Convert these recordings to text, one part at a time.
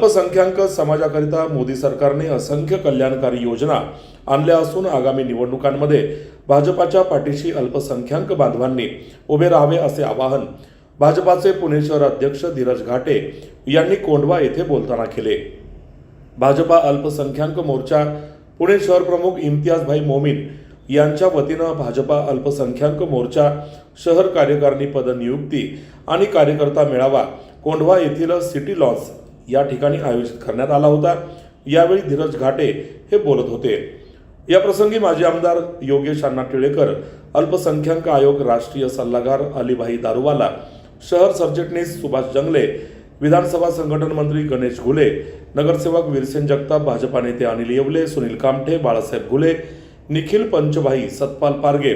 अल्पसंख्याक समाजाकरिता मोदी सरकारने असंख्य कल्याणकारी योजना आणल्या असून आगामी निवडणुकांमध्ये भाजपाच्या पाठीशी अल्पसंख्याक बांधवांनी उभे राहावे असे आवाहन भाजपाचे पुणे शहर अध्यक्ष धीरज घाटे यांनी कोंढवा येथे बोलताना केले। भाजपा अल्पसंख्याक मोर्चा पुणे शहर प्रमुख इम्तियाज भाई मोमीन यांच्या वतीनं भाजपा अल्पसंख्याक मोर्चा शहर कार्यकारिणी पद नियुक्ती आणि कार्यकर्ता मेळावा कोंढवा येथील सिटी लॉन्स या ठिकाणी आयोजित करण्यात आला होता। यावेळी धीरज घाटे हे बोलत होते। या प्रसंगी माजी आमदार योगेश अण्णा टिळेकर, अल्पसंख्याक आयोग राष्ट्रीय सल्लागार अलीभाई दारूवाला, शहर सरचिटणीस सुभाष जंगले, विधानसभा संघटन मंत्री गणेश घुले, नगरसेवक वीरसेन जगताप, भाजपा नेते अनिल येवले, सुनील कामठे, बाळासाहेब घुले, निखिल पंचभाई, सतपाल पारगे,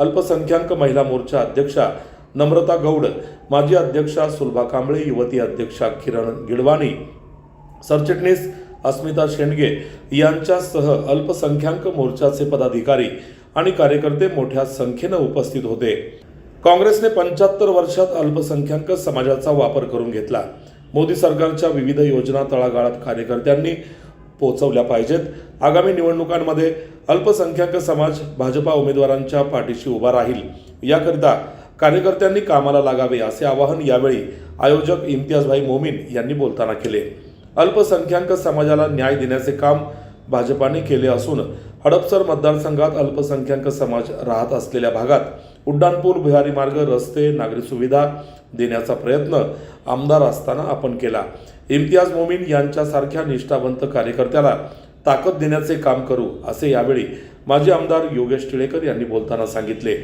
अल्पसंख्याक महिला मोर्चा अध्यक्षा नम्रता गौड, माजी अध्यक्षा सुलभा कांबळे, युवती अध्यक्षा किरण गिडवाणी, सरचिटणीस अस्मिता शेंडगे यांच्यासह अल्पसंख्याक मोर्चाचे पदाधिकारी आणि कार्यकर्ते मोठ्या संख्येने उपस्थित होते। काँग्रेसने 75 वर्षात अल्पसंख्याक समाजाचा वापर करून घेतला। मोदी सरकारच्या विविध योजना तळागाळात कार्यकर्त्यांनी पोहोचवल्या पाहिजेत। आगामी निवडणुकांमध्ये अल्पसंख्याक समाज भाजपा उमेदवारांच्या पाठीशी उभा राहील, याकरिता कार्यकर्त्यांनी कामाला लागावे असे आवाहन यावेळी आयोजक इम्तियाज भाई मोमीन यांनी बोलताना केले। अल्पसंख्याक समाजाला न्याय देण्याचे काम भाजपाने केले असून हडपसर मतदारसंघात अल्पसंख्याक समाज राहत असलेल्या भागात उड्डाणपूल, भुयारी मार्ग, रस्ते, नागरी सुविधा देण्याचा प्रयत्न आमदार असताना आपण केला। इम्तियाज मोमीन यांच्यासारख्या निष्ठावंत कार्यकर्त्याला ताकद देण्याचे काम करू असे यावेळी माजी आमदार योगेश टिळेकर यांनी बोलताना सांगितले।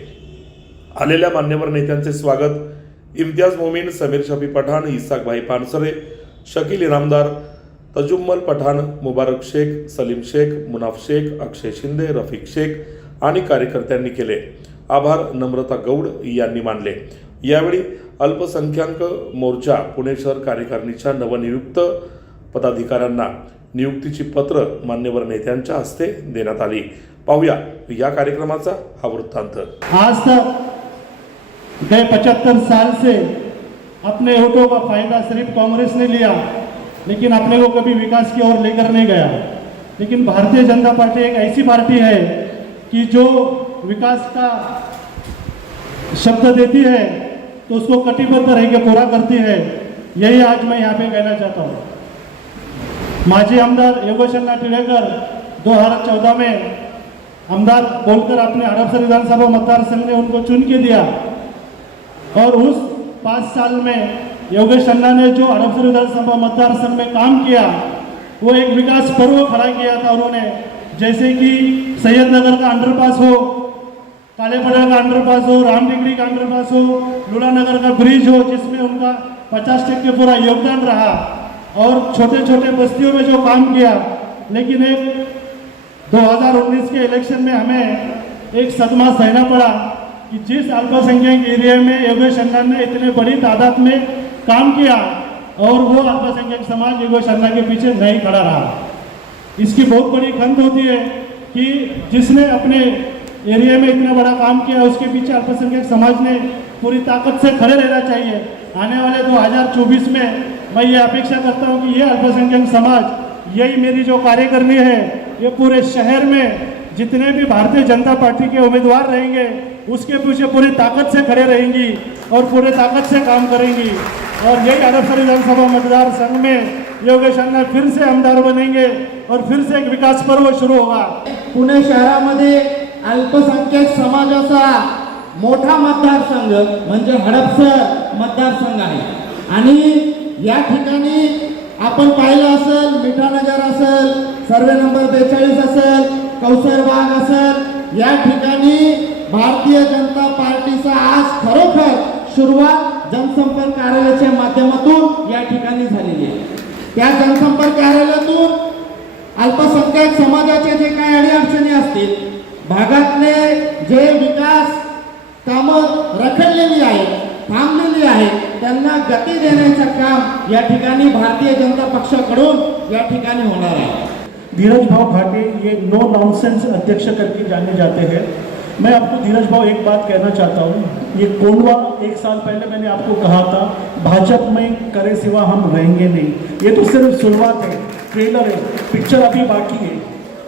आलेल्या मान्यवर नेत्यांचे स्वागत इम्तियाज मोमीन, समीर शफी पठाण, इसाक भाई पानसरे, शकील इनामदार, तजुम्मल पठाण, मुबारक शेख, सलीम शेख, मुनाफ शेख, अक्षय शिंदे, रफिक शेख आणि कार्यकर्त्यांनी केले। आभार नम्रता गौड यांनी मानले। यावेळी अल्पसंख्याक मोर्चा पुणे शहर कार्यकारिणीच्या नवनियुक्त पदाधिकाऱ्यांना नियुक्तीची पत्र मान्यवर नेत्यांच्या हस्ते देण्यात आली। पाहूया या कार्यक्रमाचा हा वृत्तांत। आज तक गए 75 साल से अपने वोटों का फायदा सिर्फ कांग्रेस ने लिया, लेकिन अपने को कभी विकास की ओर लेकर नहीं गया। लेकिन भारतीय जनता पार्टी एक ऐसी पार्टी है कि जो विकास का शब्द देती है तो उसको कटिबद्ध रह के पूरा करती है। यही आज मैं यहाँ पे कहना चाहता हूँ। माजी आमदार योगेश अण्णा टिळेकर 2014 में आमदार बोलकर अपने हड़पसर विधानसभा मतदार संघ ने उनको चुन के दिया और उस 5 साल में योगेश अन्ना ने जो हड़पसर विधानसभा मतदार संघ में काम किया वो एक विकास पर्व खड़ा किया था उन्होंने। जैसे कि सैयद नगर का अंडरपास हो, कालेपड़ा का अंडरपास हो, राम डिग्री का अंडरपास हो, लूला नगर का ब्रिज हो, जिसमें उनका 50% पूरा योगदान रहा, और छोटे छोटे बस्तियों में जो काम किया। लेकिन एक 2019 के इलेक्शन में हमें एक सदमा सहना पड़ा कि जिस अल्पसंख्यक एरिया में योगेश अन्ना ने इतने बड़ी तादाद में काम किया और वो अल्पसंख्यक समाज योगेश अन्ना के पीछे नहीं खड़ा रहा। इसकी बहुत बड़ी खंत होती है कि जिसने अपने एरिया में इतना बड़ा काम किया उसके पीछे अल्पसंख्यक समाज ने पूरी ताकत से खड़े रहना चाहिए। आने वाले 2024 में मैं ये अपेक्षा करता हूँ कि ये अल्पसंख्यक समाज, यही मेरी जो कार्यकारिणी है, ये पूरे शहर में जितने भी भारतीय जनता पार्टी के उम्मीदवार रहेंगे उसके पीछे पूरी ताकत से खड़े रहेंगी और पूरे ताकत से काम करेंगी। और यही हड़पसर विधानसभा मतदार संघ में योगेश अण्णा फिर से आमदार बनेंगे और फिर से एक विकास पर्व शुरू होगा। पुणे शहरामध्ये अल्पसंख्याक समाजाचा मोठा मतदारसंघ म्हणजे हडपसर मतदारसंघ आहे आणि या ठिकाणी आपण पाहिलं असेल, मिठानगर असेल, सर्वे नंबर 42 असेल, कौसरबाग असेल, या ठिकाणी भारतीय जनता पार्टीचा आज खरोखर सुरुवात जनसंपर्क कार्यालयाच्या माध्यमातून या ठिकाणी झालेली आहे। त्या जनसंपर्क कार्यालयातून अल्पसंख्याक समाजाचे जे काही अडीअडचणी असतील, भागातले जे विकास कामं रखडलेली आहेत, थांबलेली आहेत, त्यांना गती देण्याचं काम या ठिकाणी भारतीय जनता पक्षाकडून या ठिकाणी होणार आहे। धीरज भाव घाटे ये नो नॉनसेंस अध्यक्ष करके जाने जाते हैं। मैं आपको धीरज भाव एक बात कहना चाहता हूँ ये कोंडवा 1 साल पहले मैंने आपको कहा था, भाजपा में करे सिवा हम रहेंगे नहीं। ये तो सिर्फ शुरुआत है, ट्रेलर है, पिक्चर अभी बाकी है।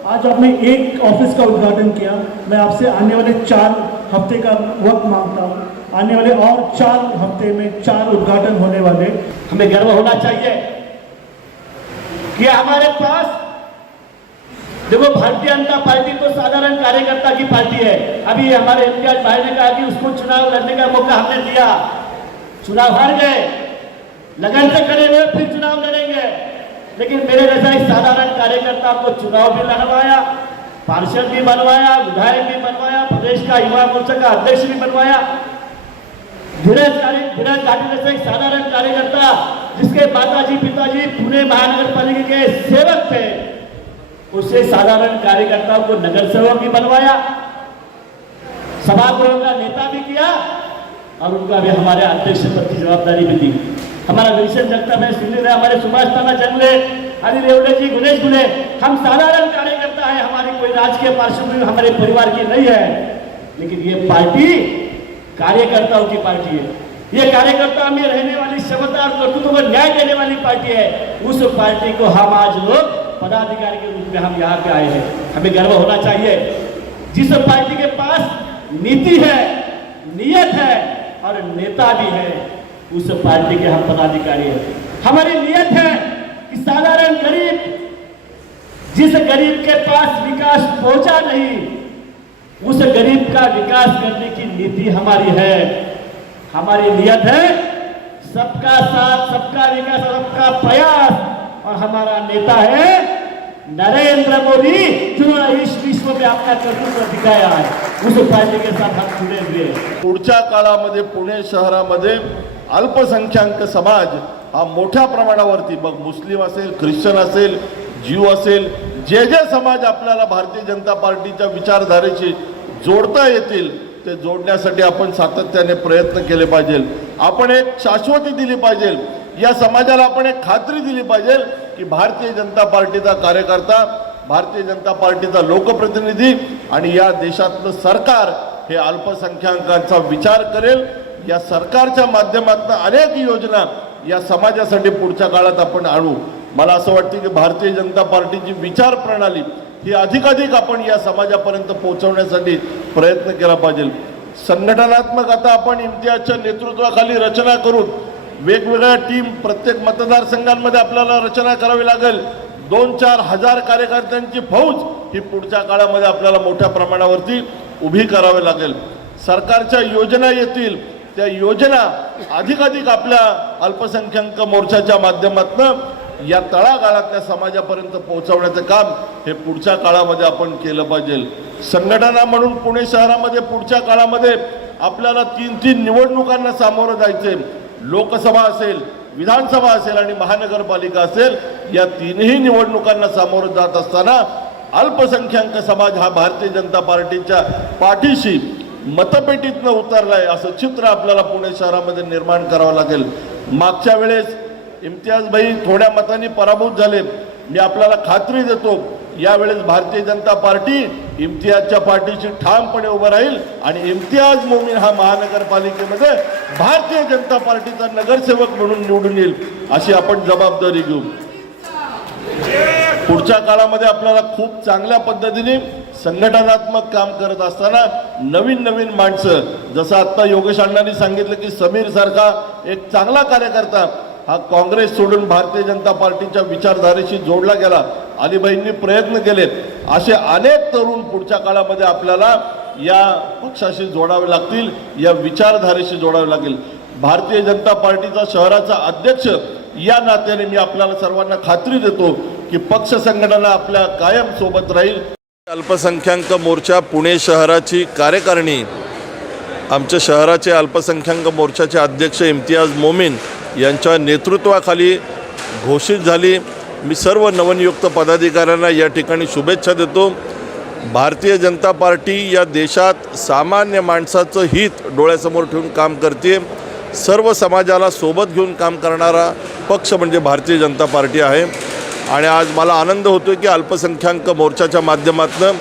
आज आपने एक ऑफिस का उद्घाटन किया, मैं आपसे आने वाले 4 हफ्ते का वक्त मांगता हूँ। आने वाले और 4 हफ्ते में 4 उद्घाटन होने वाले। हमें गर्व होना चाहिए कि हमारे पास, देखो भारतीय जनता पार्टी तो साधारण कार्यकर्ता की पार्टी है। अभी हमारे इम्तियाज भाई ने कहा कि उसको चुनाव लड़ने का मौका हमने दिया, चुनाव हार गए, लगन से खड़े हुए फिर चुनाव लड़ेंगे। लेकिन मेरे जैसा एक साधारण कार्यकर्ता को चुनाव भी लड़वाया, पार्षद भी बनवाया, विधायक भी बनवाया, प्रदेश का युवा मोर्चा का अध्यक्ष भी बनवाया। धीरज घाटी जैसे एक साधारण कार्यकर्ता, जिसके माताजी पिताजी पुणे महानगर पालिका के सेवक थे, उसे साधारण कार्यकर्ताओं को नगर सेवक भी बनवाया, सभागृह का नेता भी किया और उनका भी हमारे अध्यक्ष पद की जवाबदारी भी दी। हमारा विल्सन जगताप है, सुनील है, हमारे सुभाष ताना जंगले, हरि रेवड़े जी, गुनेश गुले, हम साधारण कार्यकर्ता है। हमारी कोई राजकीय पार्श्वभूमि हमारे परिवार की नहीं है, लेकिन ये पार्टी कार्यकर्ताओं की पार्टी है। ये कार्यकर्ता में रहने वाली क्षमता और कर्तृत्व को न्याय देने वाली पार्टी है। उस पार्टी को हम आज लोग पदाधिकारी के रूप में हम यहाँ पे आए हैं। हमें गर्व होना चाहिए, जिस पार्टी के पास नीति है, नियत है और नेता भी है, उस पार्टी के हम पदाधिकारी हैं। हमारी नियत है कि साधारण गरीब, जिस गरीब के पास विकास पहुंचा नहीं, उस गरीब का विकास करने की नीति हमारी है। हमारी नियत है सबका साथ, सबका विकास, सबका प्रयास। और हमारा नेता है नरेंद्र मोदी, जिन्होंने इस विश्व में अपना कर्तृत्व दिखाया है। उस पार्टी के साथ हम जुड़े हुए हैं। पुढच्या काळामध्ये पुणे शहरामध्ये अल्पसंख्याक समाज हा मोठ्या प्रमाणावरती, मग मुस्लिम असेल, ख्रिश्चन असेल, ज्यू असेल, जे जे समाज आपल्याला भारतीय जनता पार्टीच्या विचारधारेशी जोडता येतील ते जोडण्यासाठी आपण सातत्याने प्रयत्न केले पाहिजे। आपण एक शाश्वती दिली पाहिजे, या समाजाला आपण एक खात्री दिली पाहिजे की भारतीय जनता पार्टीचा कार्यकर्ता, भारतीय जनता पार्टीचा लोकप्रतिनिधी आणि या देशातलं सरकार हे अल्पसंख्याकांचा विचार करेल। या सरकारच्या माध्यमातून अनेक योजना या समाजासाठी पुढच्या काळात आपण आणू। मला असं वाटतं की भारतीय जनता पार्टीची विचार प्रणाली ही अधिकाधिक आपण या समाजापर्यंत पोहोचवण्यासाठी प्रयत्न केला पाहिजे। संघटनात्मक आता आपण इम्तियाजच्या नेतृत्वाखाली रचना करून वेगवेगळ्या टीम प्रत्येक मतदारसंघांमध्ये आपल्याला रचना करावी लागेल। 2-4 हजार कार्यकर्त्यांची फौज ही पुढच्या काळामध्ये आपल्याला मोठ्या प्रमाणावरती उभी करावी लागेल। सरकारच्या योजना येतील, त्या योजना अधिकाधिक आपल्या अल्पसंख्याक मोर्चाच्या माध्यमातून या तळागाळातल्या समाजापर्यंत पोहोचवण्याचं काम हे पुढच्या काळामध्ये आपण केलं पाहिजे। संघटना म्हणून पुणे शहरामध्ये पुढच्या काळामध्ये आपल्याला 3 निवडणुकांना सामोरं जायचे। लोकसभा असेल, विधानसभा असेल आणि महानगरपालिका असेल, या 3ही निवडणुकांना सामोरं जात असताना अल्पसंख्याक समाज हा भारतीय जनता पार्टीच्या पाठीशी मतपेटीतनं उतरलाय असं चित्र आपल्याला पुणे शहरामध्ये निर्माण करावं लागेल। मागच्या वेळेस इम्तियाज भाई थोड्या मतांनी पराभूत झाले। मी आपल्याला खात्री देतो यावेळेस भारतीय जनता पार्टी इम्तियाजच्या पाठीशी ठामपणे उभं राहील आणि इम्तियाज मोमीन हा महानगरपालिकेमध्ये भारतीय जनता पार्टीचा नगरसेवक म्हणून निवडून येईल अशी आपण जबाबदारी घेऊ। पुढच्या काळामध्ये आपल्याला खूप चांगल्या पद्धतीने संघटनात्मक काम करत असताना नवीन माणसं, जसं आता योगेश अण्णांनी सांगितलं की समीर सारखा एक चांगला कार्यकर्ता हा काँग्रेस सोडून भारतीय जनता पार्टीच्या विचारधारेशी जोडला गेला, अलीभाईंनी प्रयत्न केले। असे अनेक तरुण पुढच्या काळामध्ये आपल्याला या पक्षाशी जोडावे लागतील, या विचारधारेशी जोडावे लागेल। भारतीय जनता पार्टीचा शहराचा अध्यक्ष या नात्याने मी आपल्याला सर्वांना खात्री देतो की पक्ष संघटना आपल्या कायम सोबत राहील। अल्पसंख्याक मोर्चा पुणे शहराची कार्यकारिणी आमच्या शहराचे अल्पसंख्याक मोर्चाचे अध्यक्ष इम्तियाज मोमीन यांच्या नेतृत्वाखाली घोषित झाली। मी सर्व नवनियुक्त पदाधिकाऱ्यांना या ठिकाणी शुभेच्छा देतो। भारतीय जनता पार्टी या देशात सामान्य माणसाचं हित डोळ्यासमोर ठेवून काम करते। सर्व समाजाला सोबत घेऊन काम करणारा पक्ष म्हणजे भारतीय जनता पार्टी आहे। आणि आज मला आनंद होतो की अल्पसंख्याक मोर्चाच्या माध्यमातून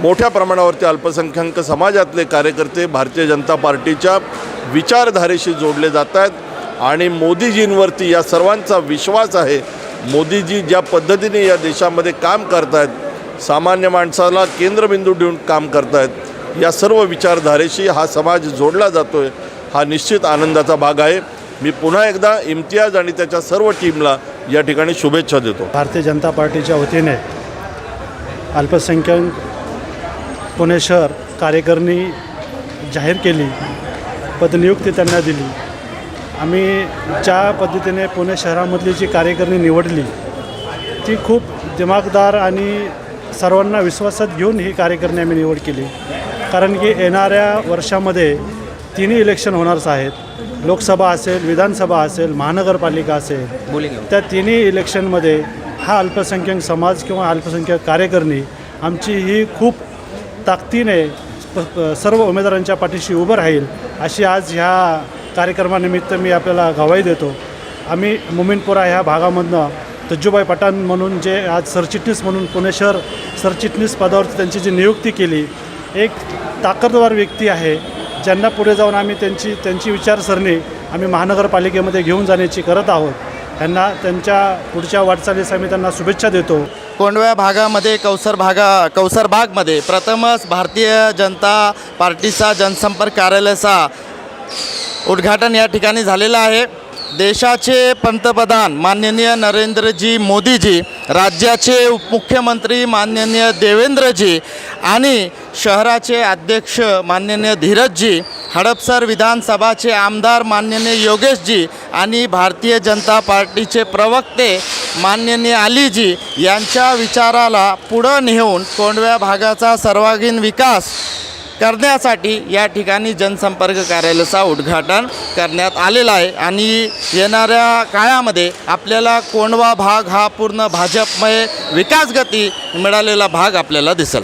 मोठ्या प्रमाणावरती अल्पसंख्याक समाजातले कार्यकर्ते भारतीय जनता पार्टीच्या विचारधारेशी जोडले जात आहेत आणि मोदीजींवरती या सर्वांचा विश्वास आहे. मोदीजी ज्या पद्धतीने या देशामध्ये काम करत आहेत, सामान्य माणसाला केंद्रबिंदू देऊन काम करत आहेत, या सर्व विचारधारेशी हा समाज जोडला जातो आहे. हा निश्चित आनंदाचा भाग आहे. मी पुन्हा एकदा इम्तियाज आणि त्याच्या सर्व टीमला या ठिकाणी शुभेच्छा देतो. भारतीय जनता पार्टीच्या वतीने अल्पसंख्याक पुणे शहर कार्यकारिणी जाहीर केली, पदनियुक्ती त्यांना दिली. आम्ही ज्या पद्धतीने पुणे शहरामधली जी कार्यकारिणी निवडली ती खूप दिमागदार आणि सर्वांना विश्वासात घेऊन ही कार्यकारिणी आम्ही निवड केली. कारण की येणाऱ्या वर्षामध्ये तिन्ही इलेक्शन होणारच आहेत. लोकसभा असेल, विधानसभा असेल, महानगरपालिका असेल. त्या तिन्ही इलेक्शनमध्ये हा अल्पसंख्याक समाज किंवा अल्पसंख्याक कार्यकारिणी आमची ही खूप ताकदीने सर्व उमेदवारांच्या पाठीशी उभं राहील अशी आज ह्या कार्यक्रमानिमित्त मी आपल्याला ग्वाही देतो. आम्ही मोमीनपुरा ह्या भागामधनं तज्जूबाई पठाण म्हणून जे आज सरचिटणीस म्हणून पुणे शहर सरचिटणीस पदावरती त्यांची जी नियुक्ती केली, एक ताकदवार व्यक्ती आहे ज्यांना पुढे जाऊन आम्ही त्यांची विचारसरणी आम्ही महानगरपालिकेमध्ये घेऊन जाण्याची करत आहोत. त्यांना त्यांच्या पुढच्या वाटचालीस आम्ही त्यांना शुभेच्छा देतो. कोंडव्या भागामध्ये कौसर बागमध्ये प्रथमच भारतीय जनता पार्टीचा जनसंपर्क कार्यालयाचा उद्घाटन या ठिकाणी झालेलं आहे. देशाचे पंतप्रधान माननीय नरेंद्रजी मोदीजी, राज्याचे उपमुख्यमंत्री माननीय देवेंद्रजी आणि शहराचे अध्यक्ष माननीय धीरजजी, हडपसर विधानसभाचे आमदार माननीय योगेशजी आणि भारतीय जनता पार्टीचे प्रवक्ते माननीय अलीजी यांच्या विचाराला पुढं नेऊन कोंडव्या भागाचा सर्वांगीण विकास करण्यासाठी या ठिकाणी जनसंपर्क कार्यालयाचा उद्घाटन करण्यात आलेला आहे. आणि येणाऱ्या काळामध्ये आपल्याला कोंडवा भाग हा पूर्ण भाजपमय विकासगती मिळालेला भाग आपल्याला दिसेल.